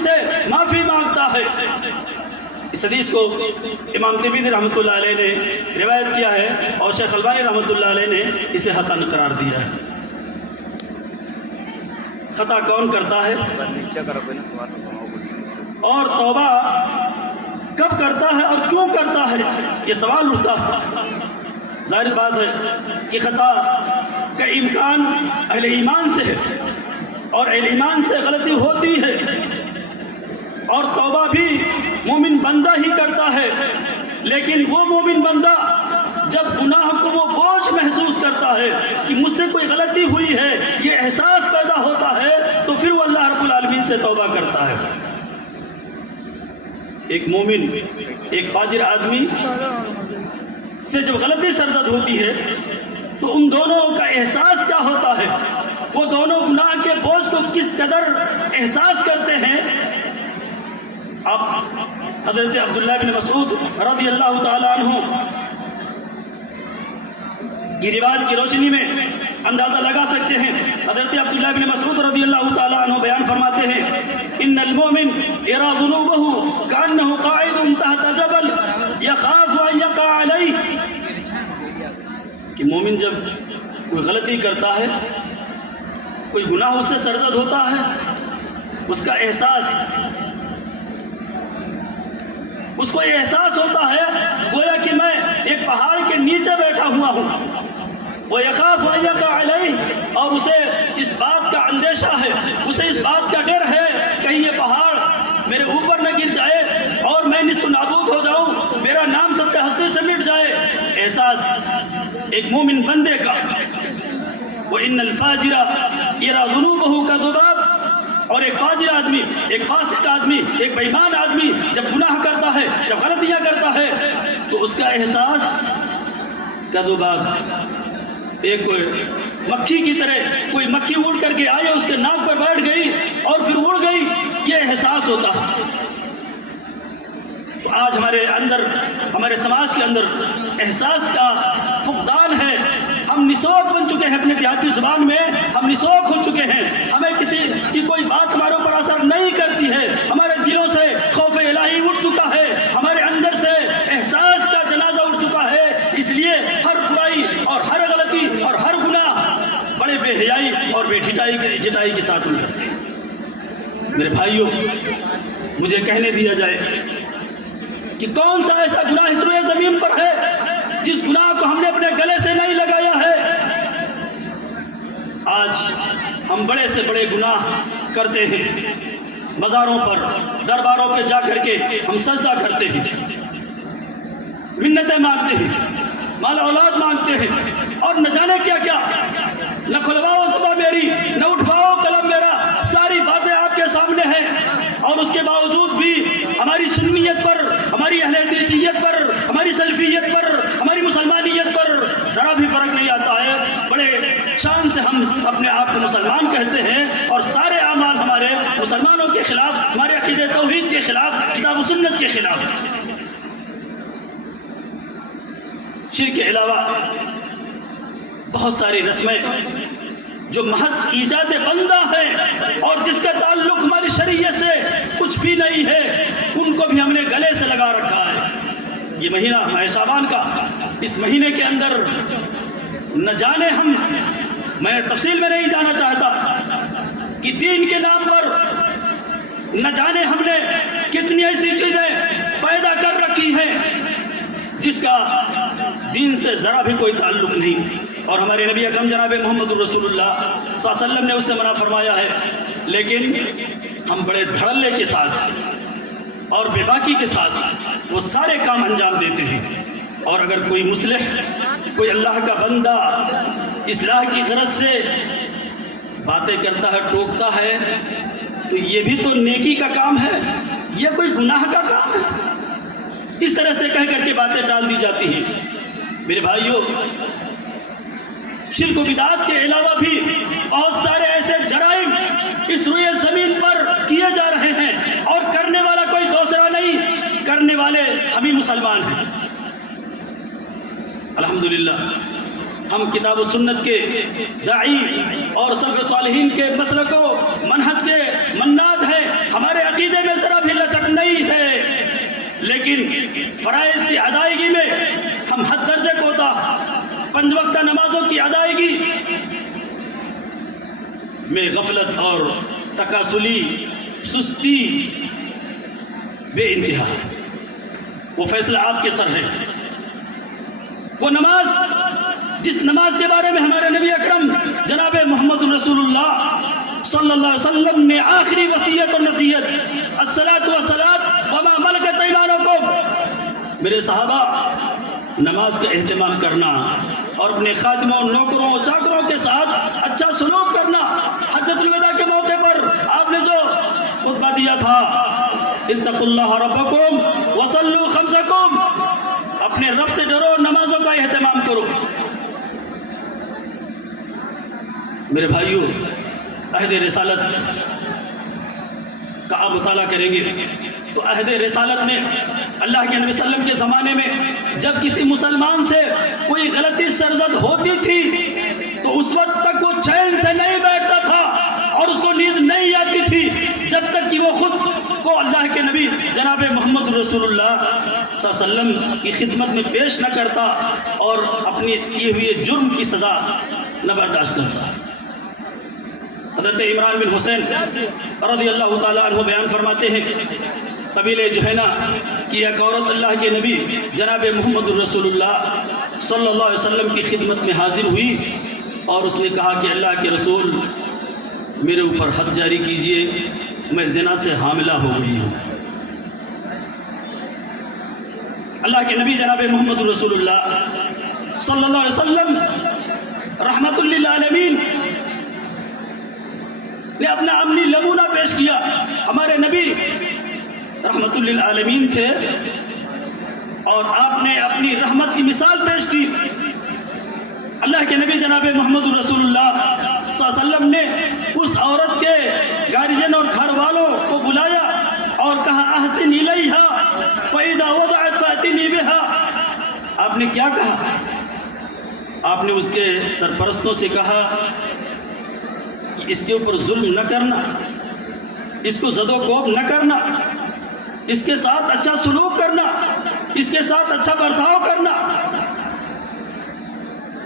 سے معافی مانگتا ہے۔ اس حدیث کو امام ترمذی رحمۃ اللہ علیہ نے روایت کیا ہے اور شیخ البانی رحمۃ اللہ علیہ نے اسے حسن قرار دیا ہے۔ خطا کون کرتا ہے اور توبہ کب کرتا ہے اور کیوں کرتا ہے، یہ سوال اٹھتا ہے۔ ظاہر بات ہے کہ خطا کا امکان اہل ایمان سے ہے اور اہل ایمان سے غلطی ہوتی ہے، اور توبہ بھی مومن بندہ ہی کرتا ہے، لیکن وہ مومن بندہ جب گناہ کو وہ بوجھ محسوس کرتا ہے کہ مجھ سے کوئی غلطی ہوئی ہے، یہ احساس پیدا ہوتا ہے، تو پھر وہ اللہ رب العالمین سے توبہ کرتا ہے۔ ایک مومن ایک فاجر آدمی سے جب غلطی سرزد ہوتی ہے تو ان دونوں کا احساس کیا ہوتا ہے، وہ دونوں گناہ کے بوجھ کو کس قدر احساس کرتے ہیں۔ آپ حضرت عبداللہ بن مسعود رضی اللہ تعالی عنہ کی روایت کی روشنی میں اندازہ لگا سکتے ہیں۔ حضرت عبداللہ بن مسعود رضی اللہ تعالی عنہ بیان فرماتے ہیں، ان المؤمن یری ذنوبه کانه قاعد تحت جبل یخاف ان یقع علیہ، کہ مومن جب کوئی غلطی کرتا ہے، کوئی گناہ اس سے سرزد ہوتا ہے، اس کا احساس ہوتا ہے گویا کہ میں ایک پہاڑ کے نیچے بیٹھا ہوا ہوں، وہ یخاف ان یقع علیہ، اور اسے اس بات کا اندیشہ ہے، اسے اس بات کا ڈر ہے کہیں یہ پہاڑ میرے اوپر نہ گر جائے اور میں نیست و نابود ہو جاؤں، میرا نام سب کے ہستی سے مٹ جائے۔ احساس ایک مومن بندے کا۔ وَإِنَّ الْفَاجِرَ يَرَى ذُنُوبَهُ كَذُبَابٍ، اور ایک فاجر آدمی، ایک فاسق آدمی، ایک بے ایمان آدمی جب گناہ کرتا ہے، جب غلطیاں کرتا ہے، تو اس کا احساس کذباب، ایک کوئی مکھی کی طرح، کوئی مکھی اڑ کر کے آئی اس کے ناک پر بیٹھ گئی اور پھر اڑ گئی، یہ احساس ہوتا ہے۔ تو آج ہمارے اندر، ہمارے سماج کے اندر احساس کا فقدان ہے۔ ہم نسوک بن چکے ہیں، اپنے دیہاتی زبان میں ہم نسوک ہو چکے ہیں، ہمیں کسی کی کوئی بات ہمارے اوپر اثر نہیں کرتی ہے، ہمارے دلوں سے خوف الہی اٹھ چکا ہے، ہمارے اندر سے احساس کا جنازہ اٹھ چکا ہے، اس لیے ہر برائی اور ہر غلطی اور ہر گناہ بڑے بے حیائی اور بے جٹائی کے ساتھ ہم کرتے ہیں۔ میرے بھائیوں، مجھے کہنے دیا جائے کہ کون سا ایسا گناہ اس روئے زمین پر ہے جس گناہ کو ہم نے اپنے گلے سے نہیں لگایا ہے۔ آج ہم بڑے سے بڑے گناہ کرتے ہیں، مزاروں پر، درباروں پہ جا کر کے ہم سجدہ کرتے ہیں، منتیں مانگتے ہیں، مال اولاد مانگتے ہیں، اور نہ جانے کیا کیا، نہ کھلواؤ زباں میری، نہ اٹھواؤ قلم میرا، ساری باتیں آپ کے سامنے ہیں، اور اس کے باوجود بھی ہماری سنیت پر، ہماری اہل حدیثیت پر، ہماری سلفیت پر، ہماری مسلمانیت پر ذرا بھی فرق نہیں آتا ہے۔ بڑے شان سے ہم اپنے آپ کو مسلمان کہتے ہیں، اور سارے اعمال ہمارے مسلمانوں کے خلاف، ہمارے عقیدے توحید کے خلاف، کتاب و سنت کے خلاف۔ شرک کے علاوہ بہت ساری رسمیں جو محض ایجاد بندہ ہے اور جس کا تعلق ہماری شریعت سے کچھ بھی نہیں ہے، ان کو بھی ہم نے گلے سے لگا رکھا ہے۔ یہ مہینہ ماہ شعبان کا، اس مہینے کے اندر نہ جانے ہم، میں تفصیل میں نہیں جانا چاہتا کہ دین کے نام پر نہ جانے ہم نے کتنی ایسی چیزیں پیدا کر رکھی ہیں جس کا دین سے ذرا بھی کوئی تعلق نہیں، اور ہمارے نبی اکرم جناب محمد الرسول اللہ صلی اللہ علیہ وسلم نے اس سے منع فرمایا ہے، لیکن ہم بڑے دھڑلے کے ساتھ اور بے باکی کے ساتھ وہ سارے کام انجام دیتے ہیں۔ اور اگر کوئی مصلح، کوئی اللہ کا بندہ اصلاح کی غرض سے باتیں کرتا ہے، ٹوکتا ہے، تو یہ بھی تو نیکی کا کام ہے، یہ کوئی گناہ کا کام ہے؟ اس طرح سے کہہ کر کے باتیں ٹال دی جاتی ہیں۔ میرے بھائیوں، شرک و بدعات کے علاوہ بھی بہت سارے ایسے جرائم اس روئے زمین پر کیے جا رہے ہیں، اور کرنے والا کوئی دوسرا نہیں، کرنے والے ہم ہی مسلمان ہیں۔ الحمدللہ ہم کتاب و سنت کے داعی اور سلف صالحین کے مسلک و منہج کے مناد ہیں، ہمارے لیکن فرائض کی ادائیگی میں ہم حد درجے کوتا، 5 وقتہ نمازوں کی ادائیگی میں غفلت اور تکاسلی سستی بے انتہا ہے۔ وہ فیصلہ آپ کے سر ہے۔ وہ نماز، جس نماز کے بارے میں ہمارے نبی اکرم جناب محمد رسول اللہ صلی اللہ علیہ وسلم نے آخری وصیت اور نصیحت، الصلاۃ والصلاۃ وما ملکت ایمانکم، میرے صحابہ نماز کا اہتمام کرنا اور اپنے خادموں، نوکروں، چاکروں کے ساتھ اچھا سلوک کرنا۔ حجۃ الوداع کے موقع پر آپ نے جو خطبہ دیا تھا، اتقوا اللہ ربکم وصلوا خمسکم، اپنے رب سے ڈرو، نمازوں کا اہتمام کرو۔ میرے بھائیوں، عہد رسالت کا آپ مطالعہ کریں گے تو عہد رسالت میں اللہ کے نبی صلی اللہ علیہ وسلم کے زمانے میں جب کسی مسلمان سے کوئی غلطی سرزد ہوتی تھی تو اس وقت تک وہ چین سے نہیں بیٹھتا تھا اور اس کو نیند نہیں آتی تھی جب تک کہ وہ خود کو اللہ کے نبی جناب محمد رسول اللہ صلی اللہ علیہ وسلم کی خدمت میں پیش نہ کرتا اور اپنی کیے ہوئے جرم کی سزا نہ برداشت کرتا۔ حضرت عمران بن حسین رضی اللہ تعالیٰ عنہ بیان فرماتے ہیں، قبیلہ جہینہ کی ایک عورت اللہ کے نبی جناب محمد رسول اللہ صلی اللہ علیہ وسلم کی خدمت میں حاضر ہوئی اور اس نے کہا کہ اللہ کے رسول، میرے اوپر حد جاری کیجئے، میں زنا سے حاملہ ہو گئی ہوں۔ اللہ کے نبی جناب محمد رسول اللہ صلی اللہ علیہ وسلم رحمت للعالمین نے اپنا عملی نمونہ پیش کیا۔ ہمارے نبی رحمت للعالمین تھے اور آپ نے اپنی رحمت کی مثال پیش کی۔ اللہ کے نبی جناب محمد رسول اللہ صلی اللہ علیہ وسلم نے اس عورت کے گارجین اور گھر والوں کو بلایا اور کہا، احسن الیہا فاذا وضعت فاتنی بہا۔ آپ نے کیا کہا؟ آپ نے اس کے سرپرستوں سے کہا کہ اس کے اوپر ظلم نہ کرنا، اس کو زد و کوب نہ کرنا، اس کے ساتھ اچھا سلوک کرنا، اس کے ساتھ اچھا برتاؤ کرنا۔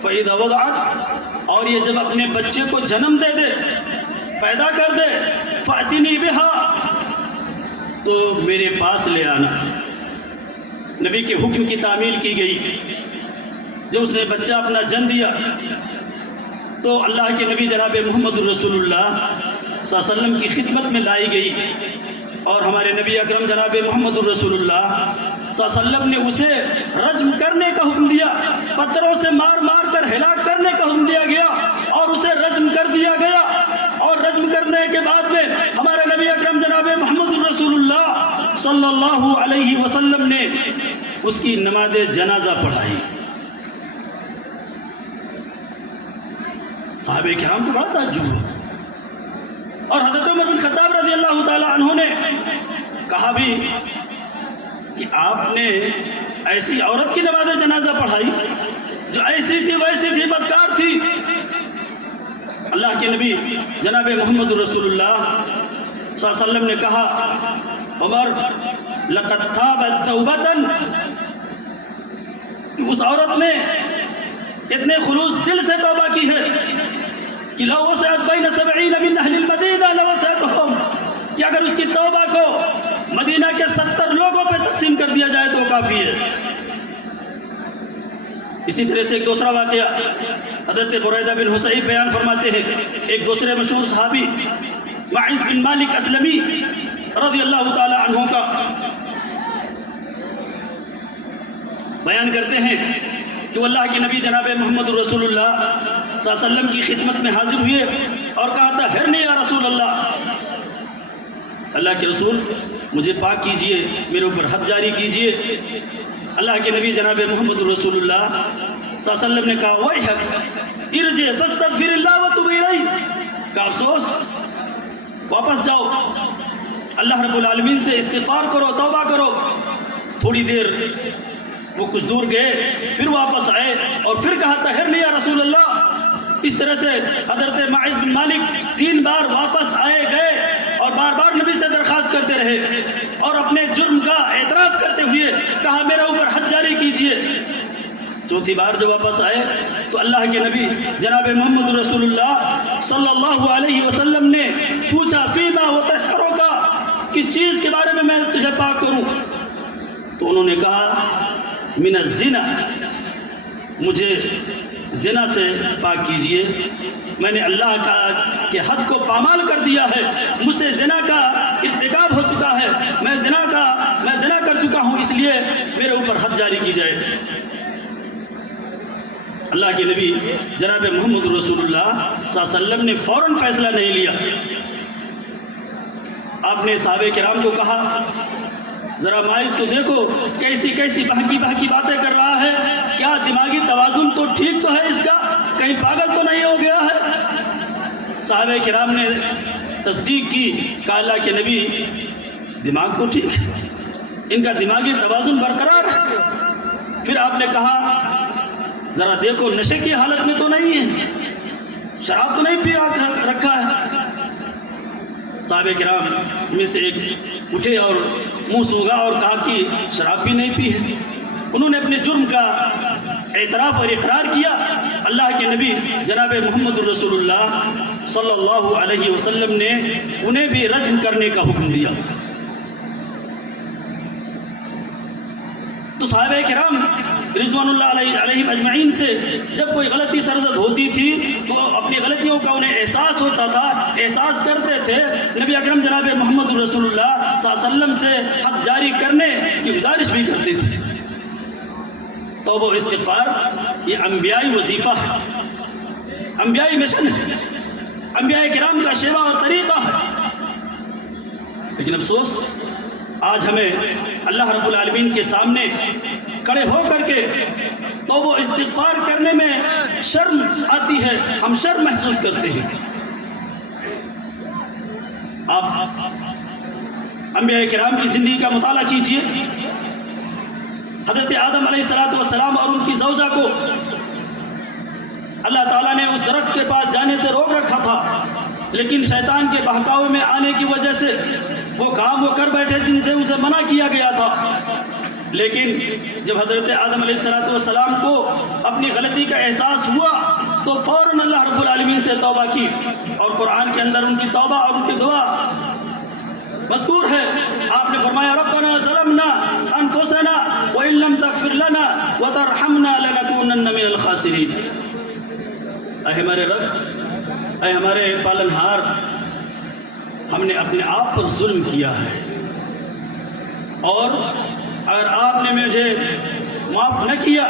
فَإِذَا وَضَعَتْ، اور یہ جب اپنے بچے کو جنم دے دے، پیدا کر دے، فَأْتِنِي بِهَا، تو میرے پاس لے آنا۔ نبی کے حکم کی تعمیل کی گئی۔ جب اس نے بچہ اپنا جن دیا تو اللہ کے نبی جناب محمد رسول اللہ صلی اللہ علیہ وسلم کی خدمت میں لائی گئی اور ہمارے نبی اکرم جناب محمد رسول اللہ صلی اللہ علیہ وسلم نے اسے رجم کرنے کا حکم دیا، پتھروں سے مار مار کر ہلاک کرنے کا حکم دیا گیا اور اسے رجم کر دیا گیا۔ اور رجم کرنے کے بعد میں ہمارے نبی اکرم جناب محمد رسول اللہ صلی اللہ علیہ وسلم نے اس کی نماز جنازہ پڑھائی۔ صحابہ کرام کو بڑا تعجب ہوا اور حضرت عمر بن خطاب رضی اللہ تعالیٰ عنہ نے کہا بھی کہ آپ نے ایسی عورت کی نماز جنازہ پڑھائی جو ایسی تھی ویسی تھی، بدکار تھی۔ اللہ کے نبی جناب محمد رسول اللہ صلی اللہ علیہ وسلم نے کہا، عمر لقد تابت توبتاً، اس عورت نے اتنے خلوص دل سے توبہ کی ہے کہ لو وسعت بین 70 من اہل المدینہ لوسعتہم، کہ اگر اس کی توبہ کو مدینہ کے 70 لوگوں پہ تقسیم کر دیا جائے تو کافی ہے۔ اسی طرح سے ایک دوسرا واقعہ حضرت بریدہ بن حصیب بیان فرماتے ہیں، ایک دوسرے مشہور صحابی معیذ بن مالک اسلمی رضی اللہ تعالی عنہ کا بیان کرتے ہیں کہ وہ اللہ کے نبی جناب محمد رسول اللہ صلی اللہ علیہ وسلم کی خدمت میں حاضر ہوئے اور کہا تھا، ہرنی یا رسول اللہ، اللہ کے رسول مجھے پاک کیجئے، میرے اوپر حد جاری کیجئے۔ اللہ کے نبی جناب محمد رسول اللہ صلی اللہ علیہ وسلم نے کہا، وَيْحَكْ ارجع فاستغفر اللہ وتوب الیہ، کہ افسوس، واپس جاؤ، اللہ رب العالمین سے استغفار کرو، توبہ کرو۔ تھوڑی دیر وہ کچھ دور گئے، پھر واپس آئے اور پھر کہا طہرنی یا رسول اللہ۔ اس طرح سے حضرت معیذ بن مالک 3 بار واپس آئے گئے اور بار بار نبی سے درخواست کرتے رہے اور اپنے جرم کا اعتراف کرتے ہوئے کہا میرے اوپر حد جاری کیجئے۔ چوتھی بار جب واپس آئے تو اللہ کے نبی جناب محمد رسول اللہ صلی اللہ علیہ وسلم نے پوچھا فیما وطہرک، کس چیز کے بارے میں تجھے پاک کروں؟ تو انہوں نے کہا من الزنا، مجھے زنا سے پاک کیجئے، میں نے اللہ کے حد کو پامال کر دیا ہے، مجھ سے زنا کا ارتکاب ہو چکا ہے، میں زنا کر چکا ہوں، اس لیے میرے اوپر حد جاری کی جائے۔ اللہ کے نبی جناب محمد رسول اللہ صلی اللہ علیہ وسلم نے فوراً فیصلہ نہیں لیا۔ آپ نے صحابہ کرام کو کہا ذرا مائز کو دیکھو کیسی کیسی بہکی باتیں کر رہا ہے، کیا دماغی توازن تو ٹھیک تو ہے اس کا، کہیں پاگل تو نہیں ہو گیا ہے؟ صحابہ کرام نے تصدیق کی، کہا اللہ کے نبی دماغ تو ٹھیک ہے، ان کا دماغی توازن برقرار ہے۔ پھر آپ نے کہا ذرا دیکھو نشے کی حالت میں تو نہیں ہے، شراب تو نہیں پی رکھا ہے؟ صحابہ کرام میں سے ایک اٹھے اور منہ سونگا اور کہا کہ شراب بھی نہیں پی ہے۔ انہوں نے اپنے جرم کا اعتراف اور اقرار کیا۔ اللہ کے نبی جناب محمد رسول اللہ صلی اللہ علیہ وسلم نے انہیں بھی رجم کرنے کا حکم دیا۔ تو صحابہ کرام رضوان اللہ علیہم اجمعین سے جب کوئی غلطی سرزد ہوتی تھی تو اپنی غلطیوں کا انہیں احساس ہوتا تھا، احساس کرتے تھے، نبی اکرم جناب محمد رسول اللہ صلی اللہ علیہ وسلم سے حد جاری کرنے کی گزارش بھی کرتے تھے۔ توبہ و استغفار یہ انبیائی وظیفہ ہے، انبیائی مشن ہے، انبیاء کرام کا شیوا اور طریقہ ہے۔ لیکن افسوس آج ہمیں اللہ رب العالمین کے سامنے کھڑے ہو کر کے توبہ و استغفار کرنے میں شرم آتی ہے، ہم شرم محسوس کرتے ہیں۔ آپ انبیاء کرام کی زندگی کا مطالعہ کیجئے۔ حضرت آدم علیہ السلام اور ان کی زوجہ کو اللہ تعالیٰ نے اس درخت کے پاس جانے سے روک رکھا تھا، لیکن شیطان کے بہکاوے میں آنے کی وجہ سے وہ کام وہ کر بیٹھے جن سے اسے منع کیا گیا تھا۔ لیکن جب حضرت آدم علیہ السلام کو اپنی غلطی کا احساس ہوا تو فوراً اللہ رب العالمین سے توبہ کی، اور قرآن کے اندر ان کی توبہ اور ان کی دعا مذکور ہے۔ آپ نے فرمایا ربنا ظلمنا انفسنا وان لم تغفر لنا وترحمنا لنكونن من الخاسرین۔ اے ہمارے رب، اے ہمارے پالنہار، ہم نے اپنے آپ پر ظلم کیا ہے، اور اگر آپ نے مجھے معاف نہ کیا،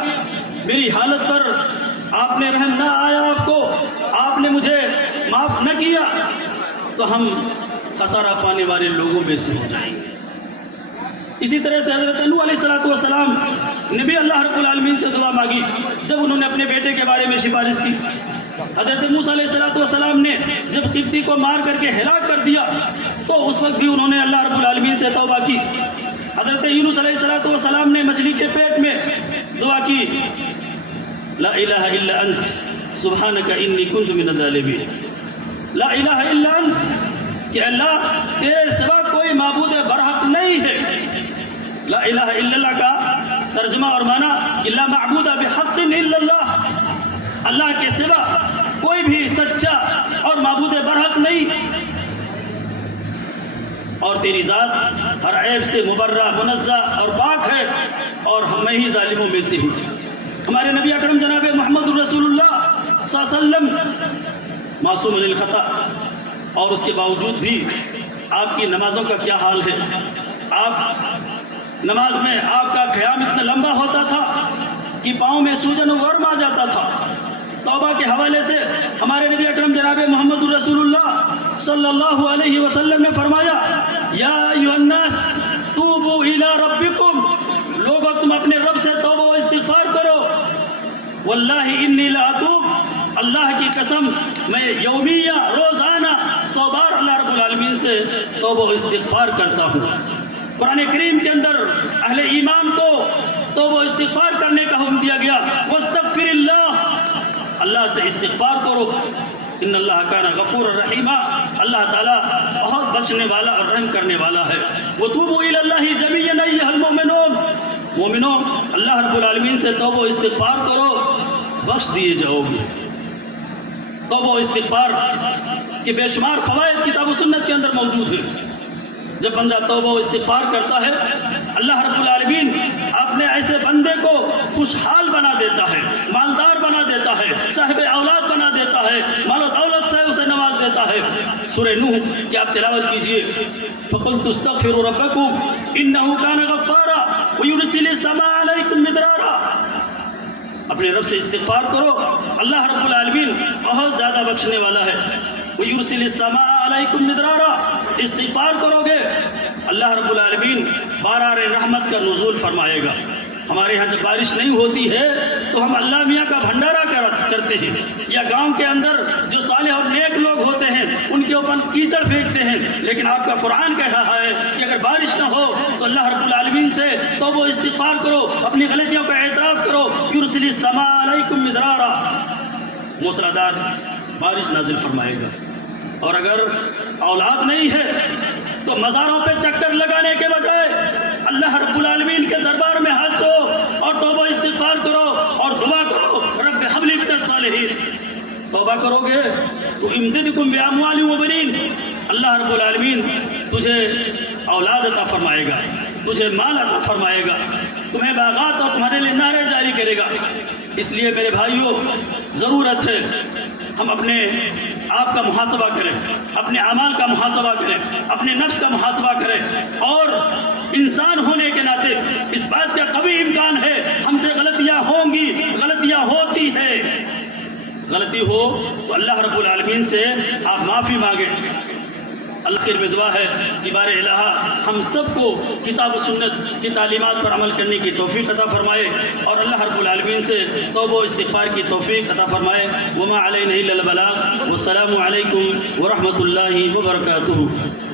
میری حالت پر آپ نے رحم نہ آیا، آپ نے مجھے معاف نہ کیا، تو ہم خسارہ پانے والے لوگوں میں سے ہو جائیں گے۔ اسی طرح سے حضرت نوح علیہ السلام نے بھی اللہ رب العالمین سے دعا مانگی جب انہوں نے اپنے بیٹے کے بارے میں سفارش کی۔ حضرت موسیٰ علیہ السلام نے جب قبطی کو مار کر کے ہلاک کر دیا تو اس وقت بھی انہوں نے اللہ رب العالمین سے توبہ کی۔ حضرت یونس علیہ السلام نے مچھلی کے پیٹ میں دعا کی لا الہ الا انت سبحانک انی کنت من الظالمین، لا الہ الا انت، کہ اللہ تیرے سوا کوئی معبود برحق نہیں ہے۔ لا الہ الا اللہ کا ترجمہ اور معنی کہ لا معبود بحق الا اللہ، اللہ کے سوا کوئی بھی سچا اور معبود برحق نہیں، اور تیری ذات ہر عیب سے مبرہ منزہ اور پاک ہے، اور میں ہی ظالموں میں سے ہوں۔ ہمارے نبی اکرم جناب محمد رسول اللہ صلی اللہ علیہ وسلم معصوم من الخطا، اور اس کے باوجود بھی آپ کی نمازوں کا کیا حال ہے۔ آپ نماز میں آپ کا قیام اتنا لمبا ہوتا تھا کہ پاؤں میں سوجن و ورم آ جاتا تھا۔ توبہ کے حوالے سے ہمارے نبی اکرم جناب محمد رسول اللہ صلی اللہ علیہ وسلم نے فرمایا یا ایھا الناس توبوا الی ربکم، لوگوں تم اپنے رب سے توبہ و استغفار کرو۔ واللہ انی لاتوب، اللہ کی قسم میں یومیہ روزانہ 100 بار اللہ رب العالمین سے توبہ و استغفار کرتا ہوں۔ قرآن کریم کے اندر اہل ایمان کو توبہ و استغفار کرنے کا حکم دیا گیا، واستغفر اللہ، اللہ سے استغفار کرو، ان اللہ کان غفور الرحیمہ، اللہ تعالیٰ بہت بخشنے والا اور رحم کرنے والا ہے۔ وتوبوا الی اللہ جمیعا ایھا المؤمنون، مومنوں اللہ رب العالمین سے توبہ و استغفار کرو، بخش دیے جاؤ گے۔ توبہ و استغفار کے بے شمار فوائد کتاب و سنت کے اندر موجود ہیں۔ جب بندہ توبہ و استغفار کرتا ہے اللہ رب العالمین اپنے ایسے بندے کو خوشحال بنا دیتا ہے، مالدار بنا دیتا ہے، صاحب اولاد بنا دیتا ہے، مال و دولت سے اسے نواز دیتا ہے۔ سورہ نوح کی آپ تلاوت کیجئے، فَقُلْتُ اسْتَغْفِرُوا رَبَّكُمْ إِنَّهُ كَانَ غَفَّارًا وَيُرْسِلِ السَّمَاءَ عَلَيْكُمْ مِدْرَارًا۔ اپنے رب سے استغفار کرو، اللہ رب العالمین بہت زیادہ بخشنے والا ہے۔ وَيُرْسِلِ السَّمَاءَ عَلَيْكُمْ مِدْرَارًا، استغفار کرو گے اللہ رب العالمین باران رحمت کا نزول فرمائے گا۔ ہمارے ہاں جب بارش نہیں ہوتی ہے تو ہم اللہ میاں کا بھنڈارا کرتے ہیں، یا گاؤں کے اندر جو صالح اور نیک لوگ ہوتے ہیں ان کے اوپر کیچڑ پھینکتے ہیں، لیکن آپ کا قرآن کہہ رہا ہے کہ اگر بارش نہ ہو تو اللہ رب العالمین سے توبہ و استغفار کرو، اپنی غلطیوں کا اعتراف کرو۔ یرسل السماء علیکم مدرارا، موسلادھار بارش نازل فرمائے گا۔ اور اگر اولاد نہیں ہے تو مزاروں پہ چکر لگانے کے بجائے اللہ رب العالمین کے دربار میں حاضر ہو اور توبہ استغفار کرو اور دعا کرو، رب حب لی من الصالحین۔ توبہ کرو گے تو امددکم باموال و بنین، اللہ رب العالمین تجھے اولاد عطا فرمائے گا، تجھے مال عطا فرمائے گا، تمہیں باغات اور تمہارے لیے نعرے جاری کرے گا۔ اس لیے میرے بھائیوں ضرورت ہے ہم اپنے آپ کا محاسبہ کریں، اپنے اعمال کا محاسبہ کریں، اپنے نفس کا محاسبہ کریں، اور انسان ہونے کے ناطے اس بات کا کبھی امکان ہے ہم سے غلطیاں ہوں گی، غلطیاں ہوتی ہے۔ غلطی ہو تو اللہ رب العالمین سے آپ معافی مانگیں۔ اللہ کی دعا ہے کہ بار الہ ہم سب کو کتاب و سنت کی تعلیمات پر عمل کرنے کی توفیق عطا فرمائے، اور اللہ رب العالمین سے توبہ و استغفار کی توفیق عطا فرمائے۔ وما علینا الا البلاغ، والسلام علیکم ورحمۃ اللہ وبرکاتہ۔